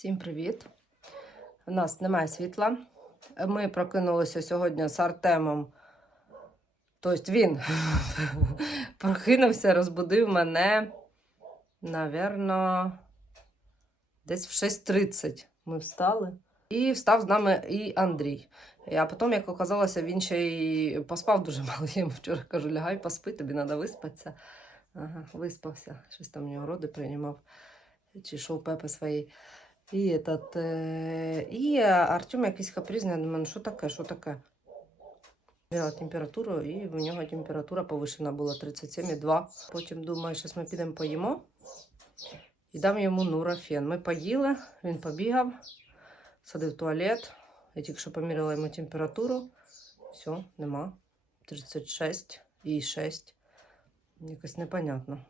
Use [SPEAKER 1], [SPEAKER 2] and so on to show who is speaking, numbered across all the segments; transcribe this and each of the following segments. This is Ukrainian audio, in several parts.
[SPEAKER 1] Всім привіт! У нас немає світла. Ми прокинулися сьогодні з Артемом. Тобто він прокинувся, розбудив мене, навірно, десь в 6.30 ми встали. І встав з нами і Андрій. А потім, як оказалося, він ще й поспав дуже мало. Я йому вчора кажу, лягай, поспи, тобі треба виспатися. Ага, виспався. Щось там у нього роди приймав. Чи йшов Пепе своїй. І, этот, і Артем якийсь капризний, я думаю, ну що таке, що таке? Взяла температуру, і в нього температура повишена була 37,2. Потім думаю, зараз ми підемо поїмо і дам йому нурофен. Ми поїли, він побігав, садив туалет. Я тільки що поміряла йому температуру. Все, нема. 36 і 6. Якось непонятно.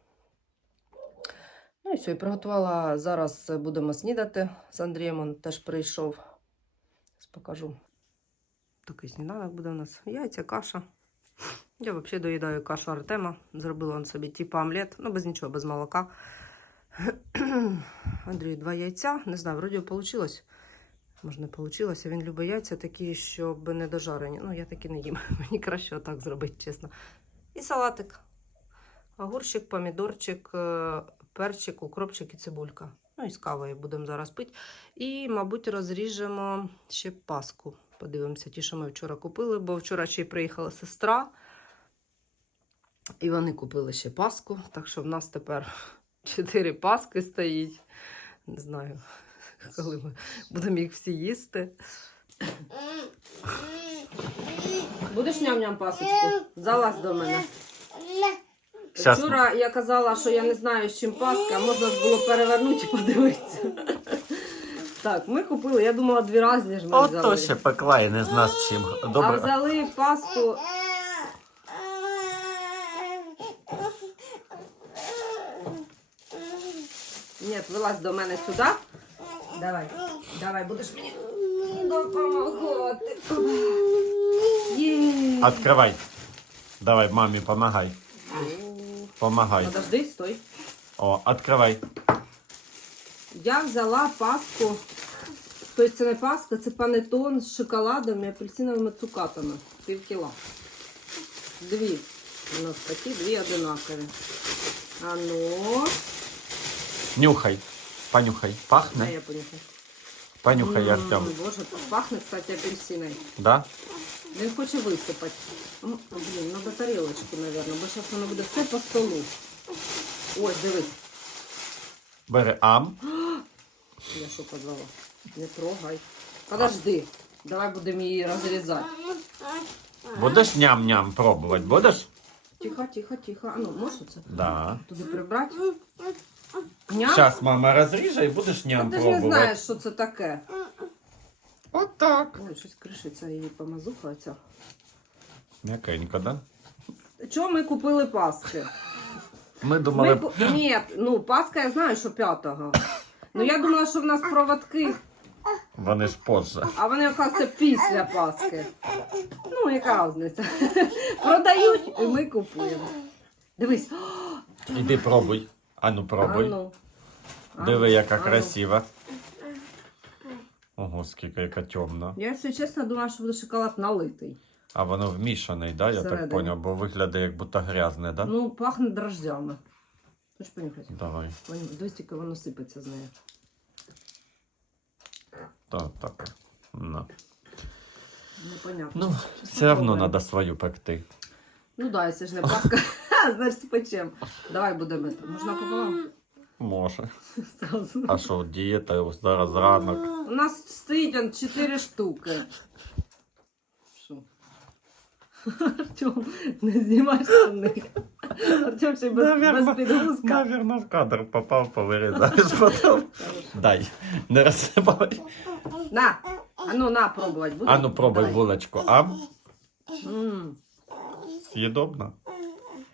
[SPEAKER 1] Ну і все, і приготувала. Зараз будемо снідати з Андрієм. Він теж прийшов. Зараз покажу. Такий сніданок буде у нас. Яйця, каша. Я взагалі доїдаю кашу Артема. Зробила він собі типу омлет. Ну, без нічого, без молока. Андрію два яйця. Не знаю, вроді вийшло. Може, не вийшло. Він любить яйця такі, щоб не дожарені. Ну, я такі не їм. Мені краще отак зробити, чесно. І салатик. Огурчик, помідорчик, е, перчик, укропчик і цибулька. Ну і з кавою будемо зараз пити. І, мабуть, розріжемо ще паску. Подивимося, ті, що ми вчора купили, бо вчора ще й приїхала сестра. І вони купили ще паску. Так що в нас тепер чотири паски стоїть. Не знаю, коли ми будемо їх всі їсти. Будеш ням-ням пасочку? Залазь до мене.
[SPEAKER 2] Щас.
[SPEAKER 1] Вчора я казала, що я не знаю, з чим паска, можна ж було перевернути і подивитися. Так, ми купили, я думала, дві різні ж ми
[SPEAKER 2] От
[SPEAKER 1] взяли.
[SPEAKER 2] то ще пекла і не зна з чим.
[SPEAKER 1] А
[SPEAKER 2] Добре.
[SPEAKER 1] взяли паску. Ні, вилазь до мене сюди. Давай, давай, будеш мені допомагати. Є.
[SPEAKER 2] Откривай. Давай, мамі, помагай. Помагай.
[SPEAKER 1] Подожди, стой.
[SPEAKER 2] О, откривай.
[SPEAKER 1] Я взяла паску. Тобто це не паска, це панетон з шоколадом і апельсиновими цукатами. Пів кіла. Дві. У нас такі дві одинакові. А ну,
[SPEAKER 2] Нюхай. Понюхай. Пахне?
[SPEAKER 1] я понюхаю.
[SPEAKER 2] Понюхай,
[SPEAKER 1] М,
[SPEAKER 2] Артем.
[SPEAKER 1] Боже, пахне, кстати, апельсиной.
[SPEAKER 2] Да?
[SPEAKER 1] Він хоче висипати. М, Блін, треба тарілочку, мабуть, бо зараз воно буде все по столу. Ось, дивись.
[SPEAKER 2] Бери ам.
[SPEAKER 1] Я що казала? Не трогай. Подожди. Давай будемо її розрізати.
[SPEAKER 2] Будеш ням-ням пробувати? Будеш?
[SPEAKER 1] Тихо, тихо, тихо. А ну, можеш це
[SPEAKER 2] Да.
[SPEAKER 1] туди прибрати? Ням?
[SPEAKER 2] Зараз мама розріже і будеш ням
[SPEAKER 1] ти ж не
[SPEAKER 2] пробувати.
[SPEAKER 1] знаєш, що це таке.
[SPEAKER 2] От так.
[SPEAKER 1] Ой, щось кришиться і помазухається.
[SPEAKER 2] М'якенько, да?
[SPEAKER 1] Чого ми купили паски?
[SPEAKER 2] Ми
[SPEAKER 1] Ми...
[SPEAKER 2] думали.
[SPEAKER 1] ку- Ні, ну паска я знаю, що п'ятого. Ну я думала, що в нас проводки,
[SPEAKER 2] Вони ж позже.
[SPEAKER 1] а вони, оказується, після Паски. Ну, яка різниця? Продають і ми купуємо. Дивись.
[SPEAKER 2] Іди пробуй. Ану, пробуй.
[SPEAKER 1] Ану.
[SPEAKER 2] Диви, яка
[SPEAKER 1] Ану.
[SPEAKER 2] красива. Ого, скільки яка темна.
[SPEAKER 1] Я, якщо чесно, думала, що буде шоколад налитий.
[SPEAKER 2] А воно вмішаний, да? Я так
[SPEAKER 1] Всередині.
[SPEAKER 2] поняв, бо виглядає як будто грязне, да?
[SPEAKER 1] Ну, пахне дрожжами. Хочеш понюхати?
[SPEAKER 2] Давай.
[SPEAKER 1] Понюхай. Дивись, тільки воно сипеться з нею.
[SPEAKER 2] Так, так. Ну,
[SPEAKER 1] Непонятно.
[SPEAKER 2] ну все одно треба свою пекти.
[SPEAKER 1] Ну да, якщо ж не паска, значить спечем. Давай будемо. Можна пополам?
[SPEAKER 2] Може.
[SPEAKER 1] Зразу.
[SPEAKER 2] А що, дієта ось зараз ранок.
[SPEAKER 1] У нас стоїть он 4 штуки. Що? Артем, не знімай штани. Артем ще й без, без підгузка.
[SPEAKER 2] Навірно, в кадр попав, повирізаєш потім. Дай, не розсипай.
[SPEAKER 1] На, а ну на, пробувати. Будеш?
[SPEAKER 2] А ну пробуй
[SPEAKER 1] Давай.
[SPEAKER 2] булочку. А?
[SPEAKER 1] М.
[SPEAKER 2] З'їдобно.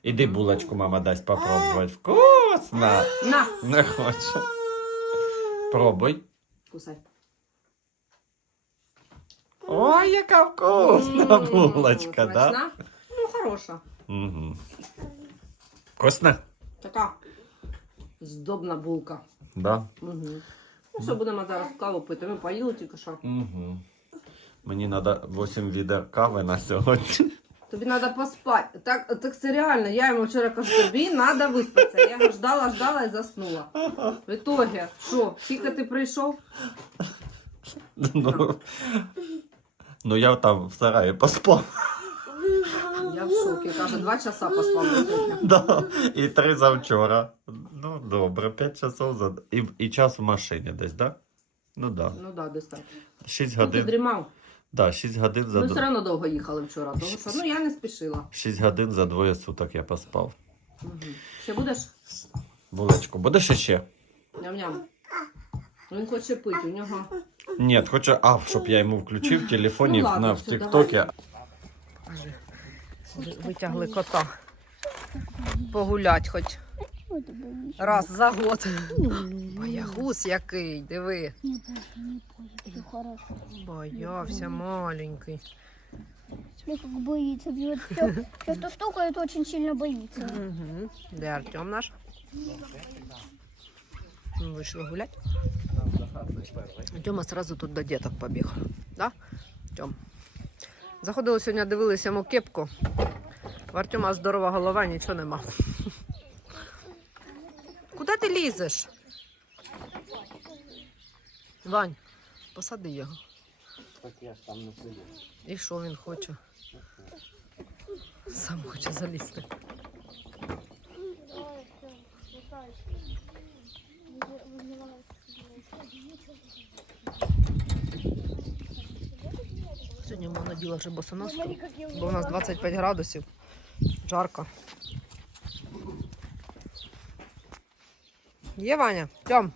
[SPEAKER 2] Іди булочку, мама дасть попробувати. Вкусно!
[SPEAKER 1] На,
[SPEAKER 2] Не хочу. Пробуй.
[SPEAKER 1] кусай.
[SPEAKER 2] Ой, яка вкусна булочка, да?
[SPEAKER 1] смачна? Ну, хороша.
[SPEAKER 2] Угу. Вкусно?
[SPEAKER 1] Така здобна булка.
[SPEAKER 2] Да.
[SPEAKER 1] Угу. Ну що будемо зараз каву пити? Ми поїли тільки що.
[SPEAKER 2] Угу. Мені треба 8 відер кави на сьогодні.
[SPEAKER 1] Тобі треба поспати. Так, так це реально. Я йому вчора кажу, тобі треба виспатися. Я його ждала, ждала і заснула. В итогі, що, скільки ти прийшов?
[SPEAKER 2] Ну, ну я там в сараї поспав.
[SPEAKER 1] Я в шокі. Каже, два часа поспав сьогодні.
[SPEAKER 2] Да. І три завчора. Ну, добре, 5 часов за. І, і час в машині десь, так? Да? Ну так.
[SPEAKER 1] Ну да, десь так.
[SPEAKER 2] Да. 6
[SPEAKER 1] Ну, ти
[SPEAKER 2] годин.
[SPEAKER 1] дрімав.
[SPEAKER 2] Да, 6 годин за
[SPEAKER 1] Ми все одно довго їхали вчора, тому що ну я не спішила.
[SPEAKER 2] 6 годин за двоє суток я поспав.
[SPEAKER 1] Угу. Ще будеш?
[SPEAKER 2] Булочку, будеш ще?
[SPEAKER 1] Ням-ням. Він хоче пити, у нього.
[SPEAKER 2] Ні, хоче, а, щоб я йому включив в телефоні
[SPEAKER 1] Ну, ладно,
[SPEAKER 2] на в
[SPEAKER 1] все,
[SPEAKER 2] Тіктокі.
[SPEAKER 1] Витягли кота. Погулять хоч раз за год. Боягуз який, диви.
[SPEAKER 3] Все хорошо.
[SPEAKER 1] Боявся маленький.
[SPEAKER 3] Смотри, как боится. бьет все. Сейчас то стукает, очень сильно боится.
[SPEAKER 1] Угу. Де Артем наш? Ми Вийшли гулять. Тьома сразу тут до діток побіг. Да? Тьом. Заходили сьогодні, дивилися йому кепку. В Артема здорова голова, нічого нема. Куди ти лізеш? Вань, посади його.
[SPEAKER 2] Так я ж там не сидів.
[SPEAKER 1] І що він хоче? Сам хоче залізти. Сьогодні ми наділа вже босоножку, бо у нас 25 градусів. Жарко. Є Ваня? Тьом.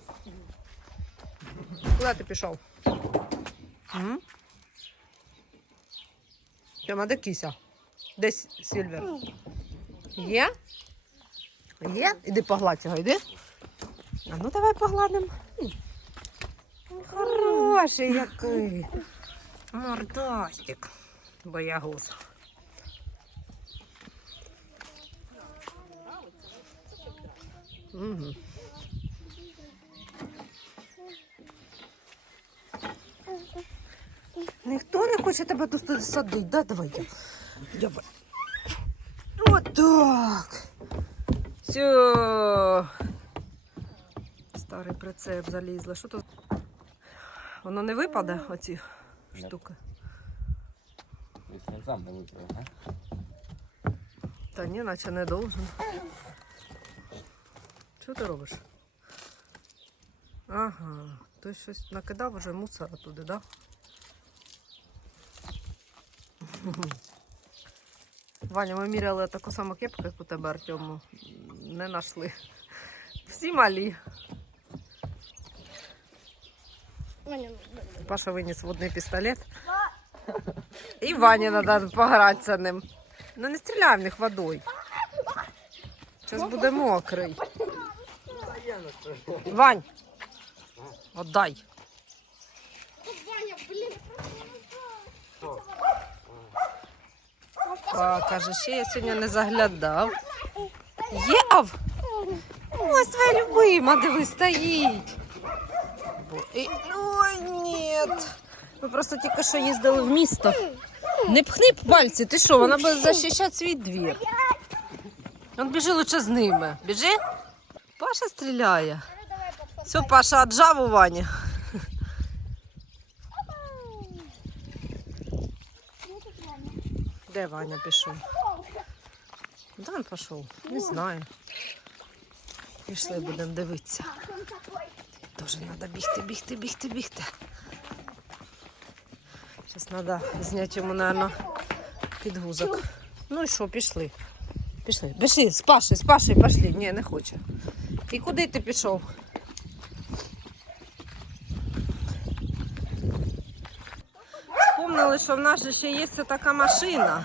[SPEAKER 1] Куди ти пішов? М? Тьом, а де кися? Десь Сільвер. Є? Є? Іди погладь його, йди. А ну давай погладимо. Хороший який. Мордастик. Боягуз. Угу. Ніхто не хоче тебе тут садити, да? Давай я. Давай. Вот так. Все. Старий прицеп залізла. Що тут? Воно не випаде, оці штуки.
[SPEAKER 4] Он сам не выиграл, а?
[SPEAKER 1] Та ні, наче не должен. Що ти робиш? Ага, той щось накидав уже мусора туди, да? Ваня, ми міряли таку саму кепку, як у тебе, Артему. Не знайшли. Всі малі. Паша виніс водний пістолет. І Вані треба погратися ним. Ну не стріляй в них водою. Зараз буде мокрий. Вань, отдай. А, каже, ще я сьогодні не заглядав. Єв! Ось твоя любима, диви, стоїть. Ой, ні. Ми просто тільки що їздили в місто. Не пхни пальці, ти що, вона буде захищати свій двір. Он біжи лучше з ними. Біжи. Паша стріляє. Все, Паша, отжав у Вані. Де Ваня пішов? Де він пішов? Не знаю. Пішли, будемо дивитися. Тоже треба бігти, бігти, бігти, бігти. Зараз треба зняти йому, мабуть, підгузок. Ну і що, пішли. Пішли. Пішли, з Паші, пішли. Ні, не хоче. І куди ти пішов? Вспомнили, що в нас ще є така машина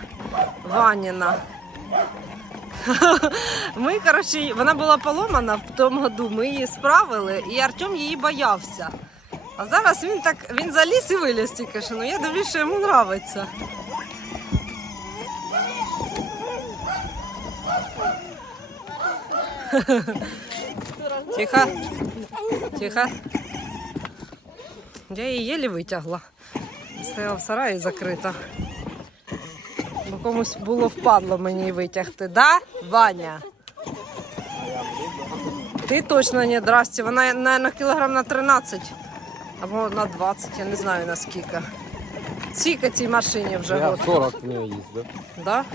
[SPEAKER 1] Ваніна. Ми, коротше, вона була поломана в тому году, ми її справили, і Артем її боявся. А зараз він так він заліз і виліз тільки що. Ну я дивлюсь, що йому подобається. Тихо. Тихо. Я її єлі витягла. Стояла в сараї закрита. Бо комусь було впадло мені витягти. Да, Ваня? Ти точно не здрасте. Вона, на кілограм на 13 або на 20, я не знаю наскільки. Скільки цій машині вже
[SPEAKER 4] Я
[SPEAKER 1] год?
[SPEAKER 4] 40 в нього їздив.
[SPEAKER 1] Да?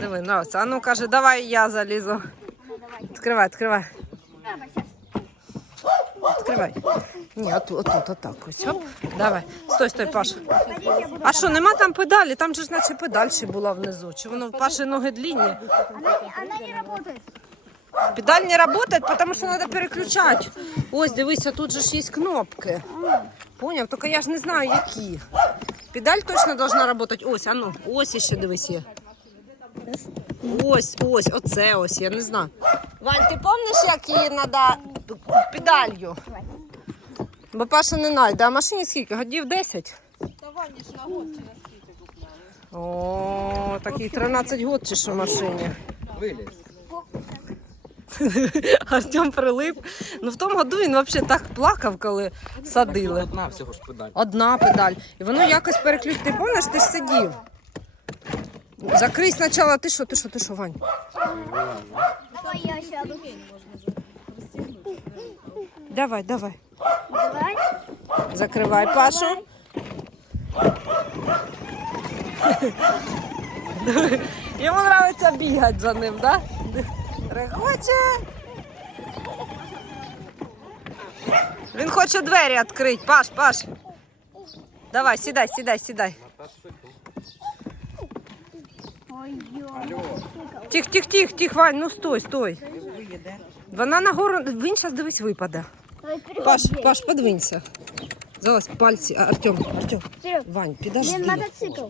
[SPEAKER 1] Диви, нравиться. А ну каже, давай я залізу. Відкривай, відкривай. Відкривай. Ні, отут, отут, отак ось. Оп. Давай. Стой, стой, Паша. А що, нема там педалі? Там же ж наче педаль ще була внизу. Чи воно в Паші ноги длинні?
[SPEAKER 3] Она, не работает.
[SPEAKER 1] Педаль не работает, потому что надо переключать. Ось, дивися, тут же ж є кнопки. Поняв? Тільки я ж не знаю, які. Педаль точно должна работать. Ось, а ну, ось іще дивись є. Ось, ось, оце ось, я не знаю. Вань, ти пам'ятаєш, як її треба педалью? Бо Паша не знайде. А машині скільки? Годів 10?
[SPEAKER 5] Та Ваня ж на год через скільки купляли.
[SPEAKER 1] О, такий 13 год чи що машині.
[SPEAKER 4] Виліз.
[SPEAKER 1] Артем прилип. Ну в тому году він взагалі так плакав, коли садили.
[SPEAKER 4] Одна всього ж педаль.
[SPEAKER 1] Одна педаль. І воно якось переключить. Ти пам'ятаєш, ти ж сидів. Закрий спочатку, ти що, ти що, ти що, Вань?
[SPEAKER 3] Давай я сяду.
[SPEAKER 1] Давай, давай.
[SPEAKER 3] Давай.
[SPEAKER 1] Закривай Пашу. Йому подобається бігати за ним, так? Да? Регоче. Він хоче двері відкрити. Паш, Паш. Давай, сідай, сідай, сідай. Тих, тих, тих, тих, Вань, ну стой, стой. Вона нагору, він зараз дивись випаде. Паш, Паш, подвинься. Залазь пальці. А, Артем, Артем. Вань, підожди.
[SPEAKER 3] мотоцикл.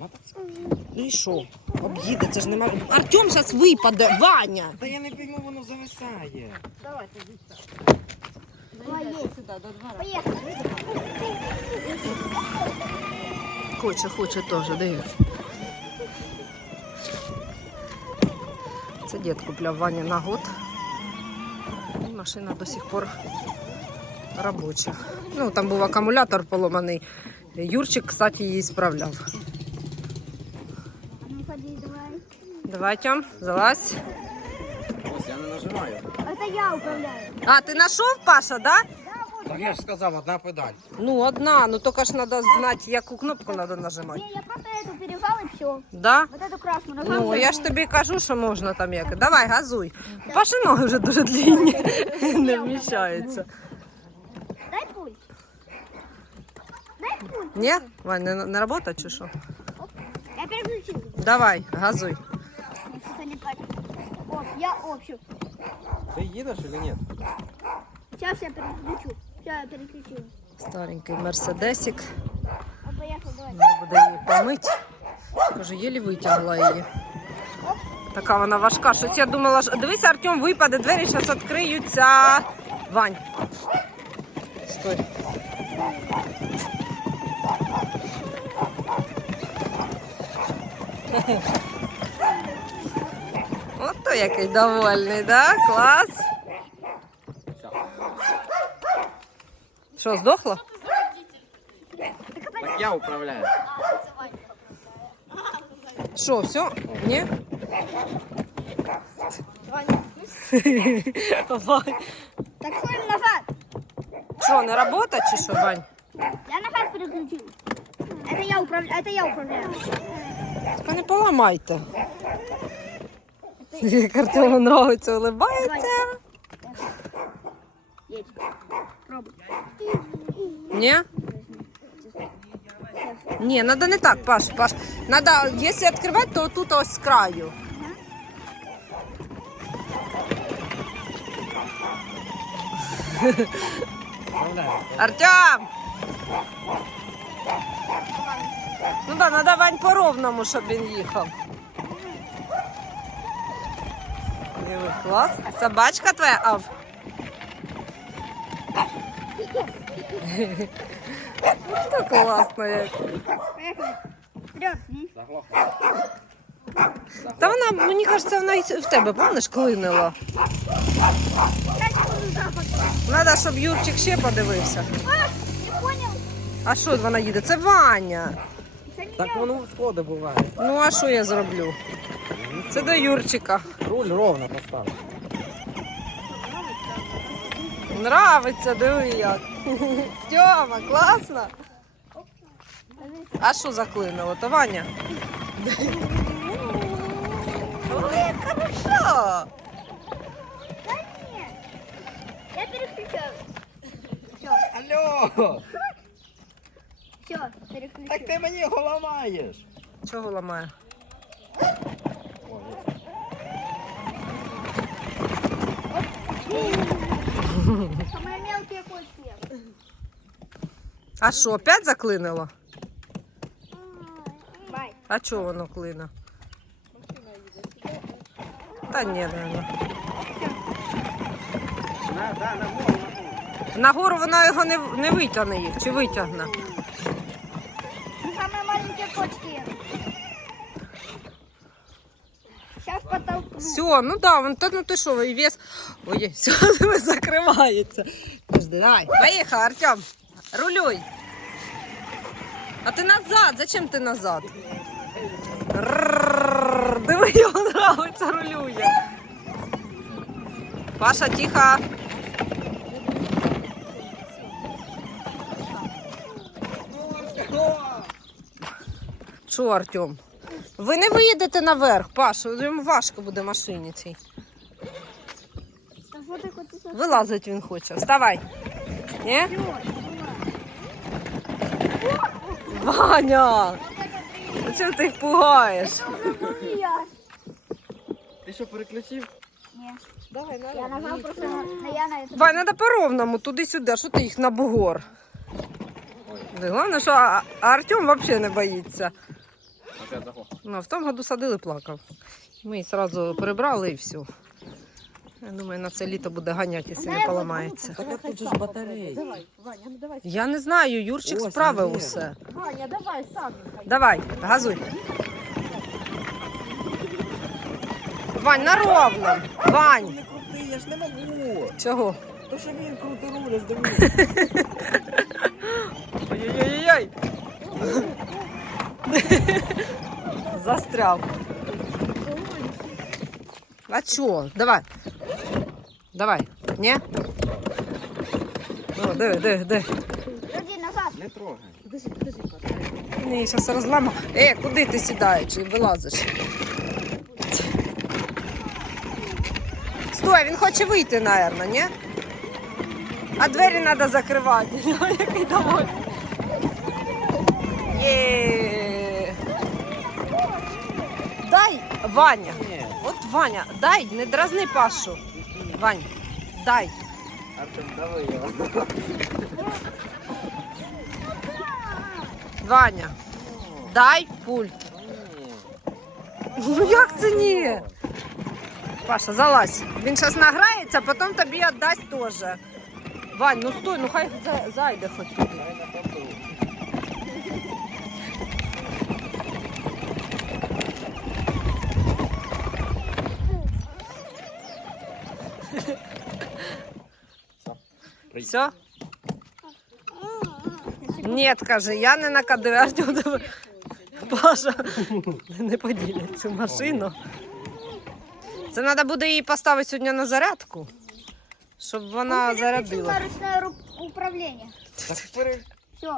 [SPEAKER 1] Ну і що? Об'їде, це ж нема. Артем зараз випаде, Ваня.
[SPEAKER 4] Та я не пойму, воно зависає.
[SPEAKER 3] Давай,
[SPEAKER 5] Сюди, до двора.
[SPEAKER 3] поехали.
[SPEAKER 1] Хоче, хоче теж, дивись. Це дід купляв Вані на год. І машина до сих пор робоча. Ну, там був акумулятор поломаний. Юрчик, кстати, її справляв.
[SPEAKER 3] А ну ходи, давай.
[SPEAKER 1] Давай, Тьом, залазь.
[SPEAKER 4] Ось я не нажимаю.
[SPEAKER 3] Это я управляю.
[SPEAKER 1] А, ти знайшов, Паша, да?
[SPEAKER 4] Так я ж сказав, одна педаль.
[SPEAKER 1] Ну, одна, ну тільки ж треба знати, яку кнопку треба нажимати.
[SPEAKER 3] Не, я просто эту пережал и все.
[SPEAKER 1] Да?
[SPEAKER 3] Вот эту красную нажал.
[SPEAKER 1] Ну, я ж тобі кажу, що можна там як. Давай, газуй. Паші ноги вже дуже длинні. Не вміщаються.
[SPEAKER 3] Дай пульт. Дай пульт.
[SPEAKER 1] Ні? Вань, не, не робота чи що?
[SPEAKER 3] Я переключил.
[SPEAKER 1] Давай, газуй.
[SPEAKER 3] Не так. Оп, я общу.
[SPEAKER 4] Ти їдеш чи ні?
[SPEAKER 3] Сейчас я переключу. Сейчас я переключу.
[SPEAKER 1] Старенький мерседесик.
[SPEAKER 3] А поехал, давай.
[SPEAKER 1] Треба буде її помити. Кажу, єлі витягла її. Така вона важка. Щось я думала, що... дивись, Артем випаде, двері зараз відкриються. Вань. Стой. Ото який довольний, да? Клас. Що, здохло?
[SPEAKER 4] Так я управляю.
[SPEAKER 1] Що, все? Ні? Вань.
[SPEAKER 3] Так ходим назад.
[SPEAKER 1] Що, не робота чи що, Вань?
[SPEAKER 3] Я назад переключил. Это я управляю. Это я управляю.
[SPEAKER 1] Та не поламайте. Як Артему нравиться, улибається.
[SPEAKER 3] Едь. Пробуй.
[SPEAKER 1] Ні? Ні, надо не так, Паш, Паш. Надо, якщо відкривати, то тут ось з краю. Артем! Ну да, надо Вань по ровному, щоб він їхав. Диви. Собачка твоя, Ав.
[SPEAKER 3] Вперед. М.
[SPEAKER 4] Заглохло.
[SPEAKER 1] Та вона, мені кажеться, вона і в тебе, помниш, клинила. Треба, щоб Юрчик ще подивився. А що вона їде? Це Ваня.
[SPEAKER 4] Так воно сходи буває.
[SPEAKER 1] Ну а що я зроблю? Це до Юрчика.
[SPEAKER 4] Руль ровно поставив.
[SPEAKER 1] Нравиться, диви як. Тьома, класно. А що заклинило? То Ваня? Ой, хорошо.
[SPEAKER 3] Я переключаю.
[SPEAKER 4] Алло!
[SPEAKER 3] Все, переключаю.
[SPEAKER 4] Так ти мені його ламаєш.
[SPEAKER 1] Чого ламає?
[SPEAKER 3] Самые мелкие кочки.
[SPEAKER 1] А що, опять заклинило?
[SPEAKER 3] Бай.
[SPEAKER 1] А чого воно клине? Та ні, наверное.
[SPEAKER 4] На, да, на гору, на гору.
[SPEAKER 1] Нагору вона його не, не витягне їх, чи витягне?
[SPEAKER 3] Самые маленькие кочки. Сейчас потолкну.
[SPEAKER 1] Все, ну да, вон та ну ти що, і вес. Ой, все, закривається. Подожди, давай. Поїхав, Артем. Рулюй. А ти назад, зачем ти назад? Диви, його нравиться, рулює. Паша, тихо. Що, Артем? Ви не виїдете наверх, Паша, йому важко буде машині цій. Вилазить він хоче. Вставай. Ні? Ваня! А чого ти їх пугаєш?
[SPEAKER 4] Ти що переключив?
[SPEAKER 3] Не.
[SPEAKER 5] Давай, на
[SPEAKER 3] Я нажал просто на, на я на.
[SPEAKER 1] Вань, треба по-ровному, туди-сюди, що ти їх на бугор? Да, Головне, що Артем взагалі не боїться. Ну, в тому году садили, плакав. Ми її одразу прибрали і все. Я думаю, на це літо буде ганяти, якщо не поламається.
[SPEAKER 4] Так а тут же ж батареї.
[SPEAKER 5] Давай, Ваня, ну давай.
[SPEAKER 1] Я не знаю, Юрчик
[SPEAKER 4] Ось,
[SPEAKER 1] справив усе.
[SPEAKER 5] Ваня, давай, сам.
[SPEAKER 1] Давай, газуй. Вань, на ровно. Вань,
[SPEAKER 4] Не крути, я ж не можу.
[SPEAKER 1] чого?
[SPEAKER 4] То що він крути руля, здивує.
[SPEAKER 1] Ой-ой-ой-ой. Застряв. А чо? Давай. Давай. Ні? О, диви, диви,
[SPEAKER 3] назад.
[SPEAKER 4] Не трогай.
[SPEAKER 5] Подожди.
[SPEAKER 1] Ні, зараз розламу. Е, куди ти сідаєш і вилазиш? Стой, він хоче вийти, напевно, ні? А двері треба закривати. Який довольний. Є. Дай, Ваня. От Ваня, дай, не дразни Пашу. Вань, дай.
[SPEAKER 4] Артем, давай його.
[SPEAKER 1] Ваня, дай пульт. Ну як це ні? Паша, залазь. Він зараз награється, потім тобі віддасть теж. Вань, ну стой, ну хай за- зайде хоч туди. Все? Ні, каже, я не на КДВ. Артем. Паша не поділять цю машину. Це треба буде її поставити сьогодні на зарядку, щоб вона зарядила.
[SPEAKER 4] пере...
[SPEAKER 3] Все.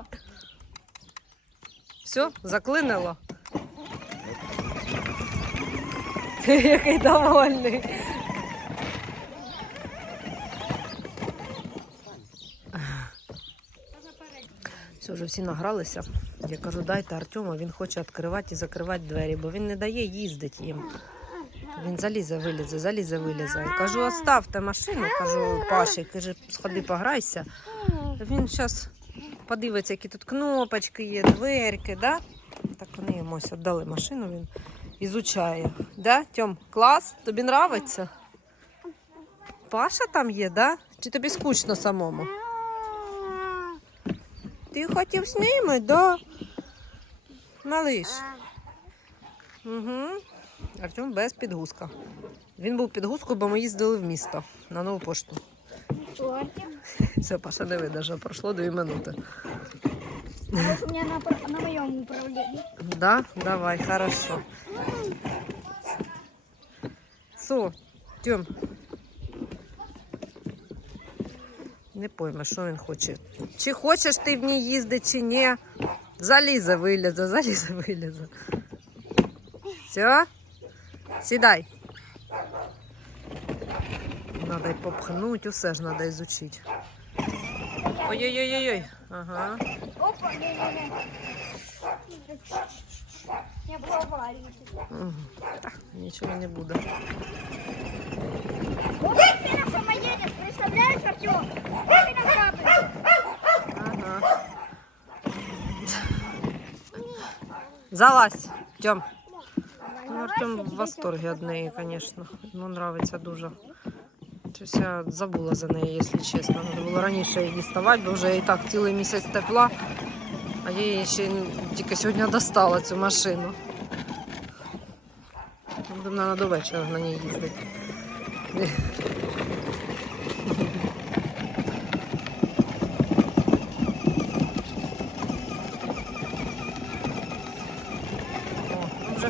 [SPEAKER 1] Все, заклинило. Який довольний. Все, вже всі награлися. Я кажу, дайте Артему, він хоче відкривати і закривати двері, бо він не дає їздити їм. Він залізе, вилізе, залізе, вилізе. Кажу, оставте машину, кажу, Паші, каже, сходи пограйся. Він зараз подивиться, які тут кнопочки є, дверки, да? Так вони йому ось віддали машину, він ізучає. Да, Тьом, клас? Тобі нравиться? Паша там є, да? Чи тобі скучно самому? Ти хотів з ними, да? Малиш. Угу. Артем без підгузка. Він був підгузку, бо ми їздили в місто на нову пошту. Все, Паша не видержав, пройшло дві минути.
[SPEAKER 3] А вот у меня на, на моем управлении.
[SPEAKER 1] Да, давай, хорошо. Со, Тьом. Не пойме, що він хоче. Чи хочеш ти в ній їздити, чи ні. Залізе, вилізе, залізе, вилізе. Все? Сідай. Надо й попхнуть, усе ж надо изучити. Ой-ой-ой-ой. Ага.
[SPEAKER 3] Опа, не-не-не. Я была авария.
[SPEAKER 1] Нічого не буде.
[SPEAKER 3] Вот ты сама едешь, представляешь, Артем? Ты на капель.
[SPEAKER 1] Ага. Залазь, Тьом. Ну, Артем в восторге від неї, звісно. Йому подобається дуже. Щось я забула за неї, якщо чесно. Треба було раніше її діставати, бо вже і так цілий місяць тепла. А я її ще тільки сьогодні достала цю машину. Будемо треба до вечора на ній їздити.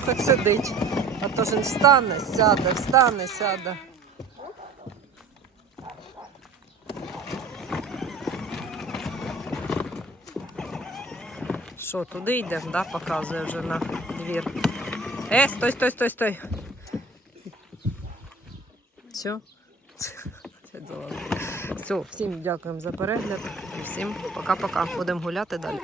[SPEAKER 1] О, ну сидить. А то ж він встане, сяде, встане, сяде. Що, туди йдемо, да? показує вже на двір. Е, стой, стой, стой, стой. Все. Все, всім дякуємо за перегляд. Всім пока-пока. Будемо гуляти далі.